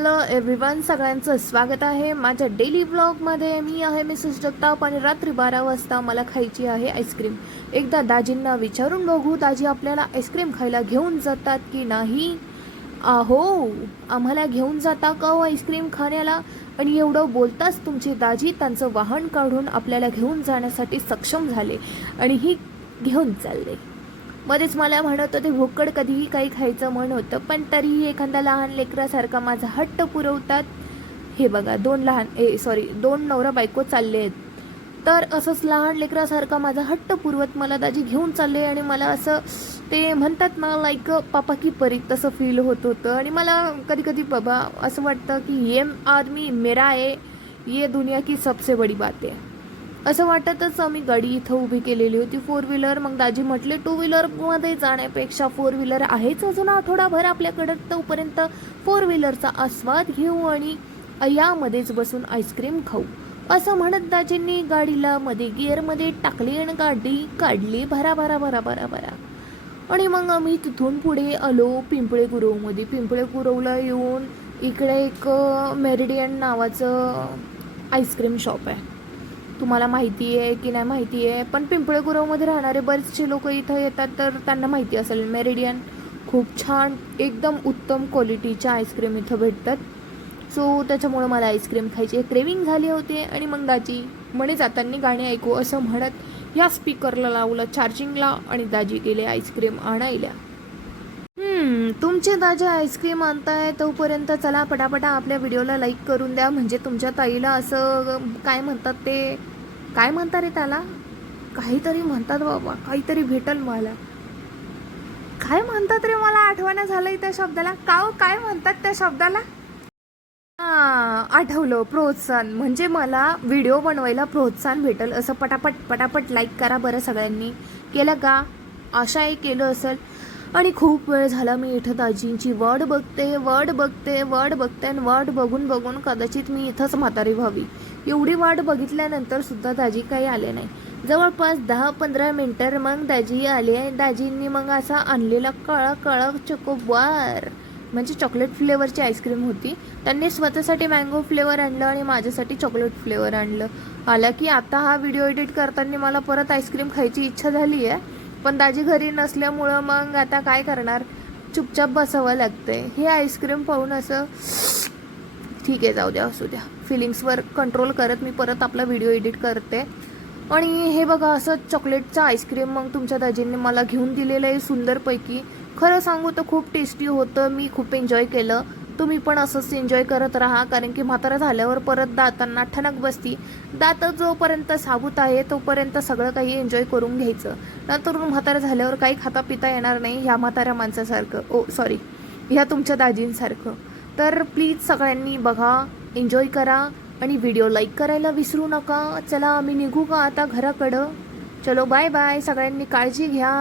Hello everyone, सगळ्यांचं स्वागत आहे माझ्या डेली व्लॉगमध्ये. मी आहे मिसेस जगताप आणि रात्री 12 वाजता मला खायची आहे आईस्क्रीम. एकदा दाजींना विचारून बघू, दाजी आपल्याला आईस्क्रीम खायला घेऊन जातात की नाही. आहो, आम्हाला घेऊन जाता का हो आईस्क्रीम खाण्याला? आणि एवढं बोलताच तुमचे दाजी त्यांचं वाहन काढून आपल्याला घेऊन जाण्यासाठी सक्षम झाले आणि ही घेऊन चालले. मध्येच मला म्हणत होते भोकड कधीही काही खायचं मन होतं, पण तरीही एखाद्या लहान लेकरासारखा माझा हट्ट पुरवतात. हे बघा, दोन नवरा बायको चालले आहेत, तर असंच लहान लेकरासारखा माझा हट्ट पुरवत मला दाजी घेऊन चालले. आणि मला असं ते म्हणतात ना, लाईक पापा की परी, तसं फील होत होतं. आणि मला कधी कधी बाबा असं वाटतं की ये आदमी मेरा आहे, ये दुनिया की सबसे बडी बात आहे असं वाटतच आम्ही गाडी इथं उभी केलेली होती, 4 व्हीलर. मग दाजी म्हटले 2 व्हीलरमध्ये जाण्यापेक्षा 4 व्हीलर आहेच अजून आठवडाभर आपल्याकडं, तोपर्यंत 4 व्हीलरचा आस्वाद घेऊ आणि यामध्येच बसून आईस्क्रीम खाऊ असं म्हणत दाजींनी गाडीला मध्ये गिअरमध्ये टाकली आणि गाडी काढली भरा भरा भरा भरा भरा. आणि मग आम्ही तिथून पुढे आलो पिंपळे गुरवमध्ये. पिंपळे गुरवला येऊन इकडे एक मेरिडियन नावाचं आईस्क्रीम शॉप आहे. तुम्हाला माहिती आहे की नाही माहिती आहे, पण पिंपळे गुरवमध्ये राहणारे बरेचसे लोक इथं येतात, तर त्यांना माहिती असेल. मेरिडियन खूप छान, एकदम उत्तम क्वालिटीच्या आईस्क्रीम इथं भेटतात. सो त्याच्यामुळं मला आईस्क्रीम खायची क्रेविंग झाली होती. आणि मग दाजी म्हणे जाताना गाणी ऐकू असं म्हणत या स्पीकरला लावलं चार्जिंगला आणि दाजी गेले आईस्क्रीम आणायला. तुमचे दाजी आईस्क्रीम आणताय तोपर्यंत चला पटापटा आपल्या व्हिडिओला लाईक करून द्या, म्हणजे तुमच्या ताईला असं काय म्हणतात, ते काय म्हणतात रे त्याला, काहीतरी म्हणतात बाबा, काहीतरी भेटल मला. काय म्हणतात रे, मला आठवण झालंय त्या शब्दाला. काय म्हणतात त्या शब्दाला? आठवलं, प्रोत्साहन. म्हणजे मला व्हिडिओ बनवायला प्रोत्साहन भेटल असं. पटापट पटापट लाईक करा बरं सगळ्यांनी. केलं का? आशाही केलं असेल. आणि खूप वेळ झाला मी इथं दाजींची वाट बघते आणि वाट बघून कदाचित मी इथंच म्हातारी व्हावी. एवढी वाट बघितल्यानंतर सुद्धा दाजी काही आले नाही. जवळपास 10-15 मिनिटं मग दाजी आले. दाजींनी मग असा आणलेला काळा चोकोबार, म्हणजे चॉकलेट फ्लेवरची आईस्क्रीम होती. त्यांनी स्वतःसाठी मँगो फ्लेवर आणलं आणि माझ्यासाठी चॉकलेट फ्लेवर आणलं. आला की आता हा व्हिडिओ एडिट करताना मला परत आईस्क्रीम खायची इच्छा झाली आहे, पण दाजी घरी नसल्यामुळं मग आता काय करणार, चुपचाप बसावं लागतंय. हे आईस्क्रीम पाहून असं ठीक आहे, जाऊ द्या, असू द्या, फिलिंग्सवर कंट्रोल करत मी परत आपला व्हिडिओ एडिट करते. आणि हे बघा, असं चॉकलेटचं आईस्क्रीम मग तुमच्या दाजींनी मला घेऊन दिलेलं आहे सुंदरपैकी. खरं सांगू तर खूप टेस्टी होतं, मी खूप एन्जॉय केलं. तुम्ही पण असंच एन्जॉय करत राहा, कारण की म्हातारा झाल्यावर परत दातांना ठणक बसती. दात जोपर्यंत साबूत आहे तोपर्यंत सगळं काही एन्जॉय करून घ्यायचं, नंतर म्हातारा झाल्यावर काही खाता पिता येणार नाही ह्या म्हाताऱ्या माणसासारखं, ह्या तुमच्या दाजींसारखं. तर प्लीज सगळ्यांनी बघा, एन्जॉय करा आणि व्हिडिओ लाईक करायला विसरू नका. चला आम्ही निघू का आता घराकडं? चलो बाय बाय, सगळ्यांनी काळजी घ्या.